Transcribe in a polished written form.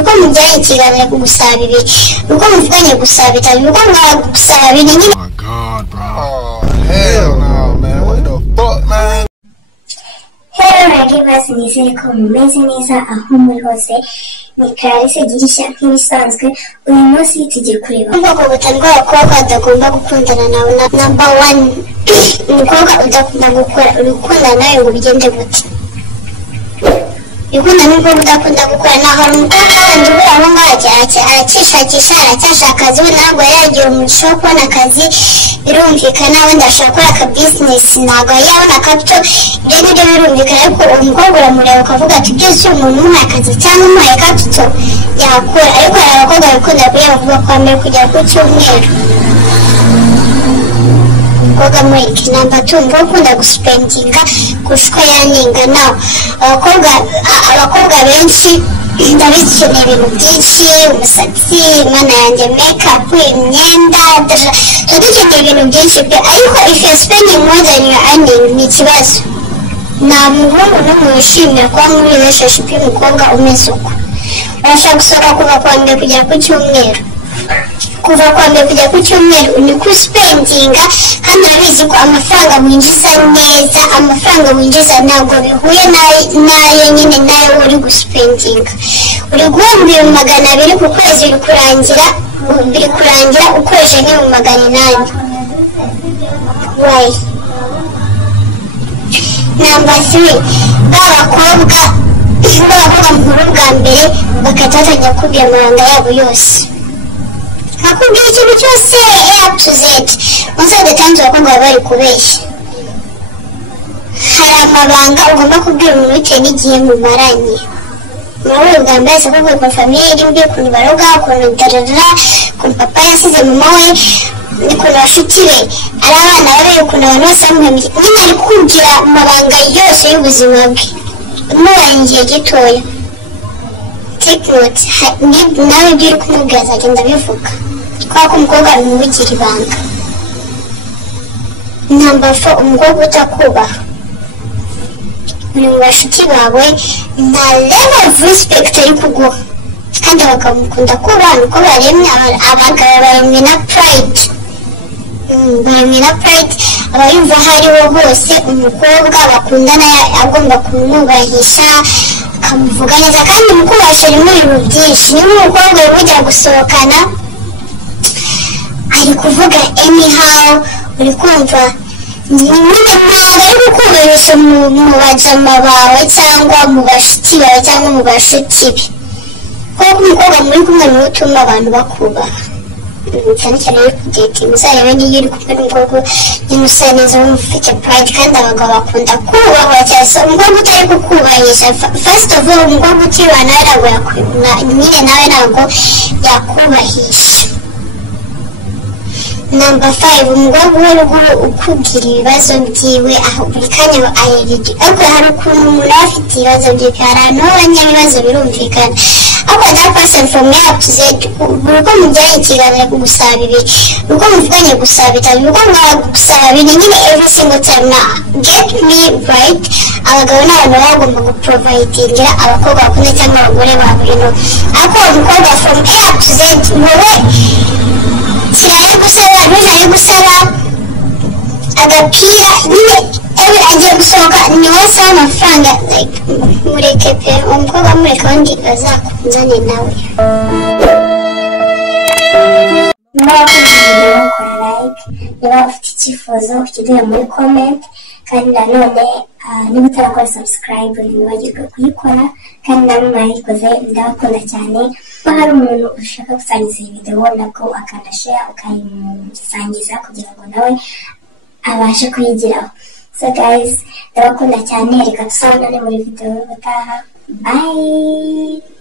uko mujyanye ikiganiro kugusaba ibi uko muvuganye gusaba bitari uko mwagusaba ibi nyine. Oh my god, bro. Oh hell no, man. What the fuck, man? Hello Ragivas, nizere ko mumeze neza aho muri hose. Ni Clarisse Girisha nk'ibisanzwe. Uyu munsi tugiye kureba ubwoko butanu bw'abakobwa badagomba gukundana nawe. Number 1, umukobwa udakunda gukora urukunda nawe ngo bigende gute. Yukunda n'ubwo udakunda gukora naho umukobwa wandi uri aho ngaho aracyishakisha aracyashaka akazi we ntabwo yagiye umugisha wo kubona akazi. Birumvikana wenda ashobora gukora aka business ntabwo yabona capital. Ibyo nibyo birumvikana ariko umukobwa uramureba ukavuga ati byose umuntu umuha akazi cyangwa umuha capital yakora. Ariko hari abakobwa bakunda kureba kuvuga kwa mbere kujya ku cyumweru. Umukobwa muri number 2 ngo ukunda guspendinga kushwa yaninga nawe. Abakobwa benshi ndabikeneye ibintu byinshi, umusatsi, mana yanjye, makeup, imyenda, dukeneye ibintu byinshi pe. Ariko if you spending more than your earning ni ikibazo. Nta muhungu n'umwe wishimira kuba muri relationship y'umukobwa umeze uko. Urashaka gusohoka kuva kwa mbere kugera ku cyumweru. Kuva kwa mbere kujya ku cyumweru ni kuspendinga kandi urabizi ko amafaranga winjiza neza, amafaranga winjiza ntabwo bihuye nayo nyine nayo uri guspendinga. Uri guhomba 200 ku kwezi biri kurangira ukoresha ni 800. Why? Number 3, b'abakobwa mu bwa mbere bakatajya kubya amabanga yabo yose. Hakubwira ikintu cyose A to Z. Once the times abakobwa bari kubeshya. Hari amabanga ugomba kubwira umuntu bitewe n'igihe mumaranye. Muri bwa mbere se kuvuga ko famille iri mbi ukuntu baroga ukuntu darara ukuntu papa yasize mama we ukuntu bashuti be ari abana babe ukuntu abantu bose bamuhembye. Nyine ari kubwira amabanga yose y'ubuzima bwe murangiye gitoya. Take note, nawe ibyo uri kumubwira azagenda bivuga kubera ko umukobwa bimubigira ibanga. Number 4, umukobwa utakubaha. Muri mu bashuti bawe nta level of respect ari kuguha kandi abagabo mukunda kubaha uko baremye. Abagabo baremwe na pride. Aba yumva aho ariho hose umukobwa bakundana agomba kumwubahisha akamuvuga neza kandi mukubasha rimwe ibintu byinshi. Niba umukobwa ujya gusohokana ari kuvuga anyhow uri kumva nyine ntabwo ari kukubahisha mu bajama bawe cyangwa mu bashuti bawe cyangwa mu bashuti be. Kuko umukobwa muri kumwe niwe utuma abantu bakubaha. Cyane cyane yo kudating uzarebe niyo uri kumwe n'umukobwa nyine usa neza ufite pride kandi abagabo bakunda kubahwa cyane. So umukobwa utari kukubahisha first of all umukobwa utibana ntabwo nyine nawe ntabwo yakubahisha. Number 5, umukobwa uhora ukubwira ibibazo byiwe aho buri kanya ayirigi. Ariko hari ukuntu umuntu afite ibibazo bye hari abanyabibazo birumvikana. Ariko that person from A to Z uko mujyanye ikiganiro kugusaba ibi uko muvuganye gusaba bitari uko mwagusaba ibi nyine every single time. Na get me right, abagabo n'abantu bagomba guprovidingira abakobwa bakunda cyangwa abagore babo. Ariko umukobwa from A to Z wowe kirare gusaba ntuzare gusaba agapira nyine ewe agiye gusohoka ni wese w'amafaranga. Like mureke pe umukobwa mureke wandi bazakuzane nawe. Niba ufite icyifuzo ukiduhe muri comment kandi nanone niba utarakora subscribe ntiwibagirwe kuyikora kandi namwe mwayikoze ndabakunda cyane. Niba hari umuntu ushaka gusangiza iyi video nabwo akanda share ukayimusangiza kugira ngo nawe abashe kuyigiraho. So guys ndabakunda cyane, reka dusubirane muri video itaha. Bye.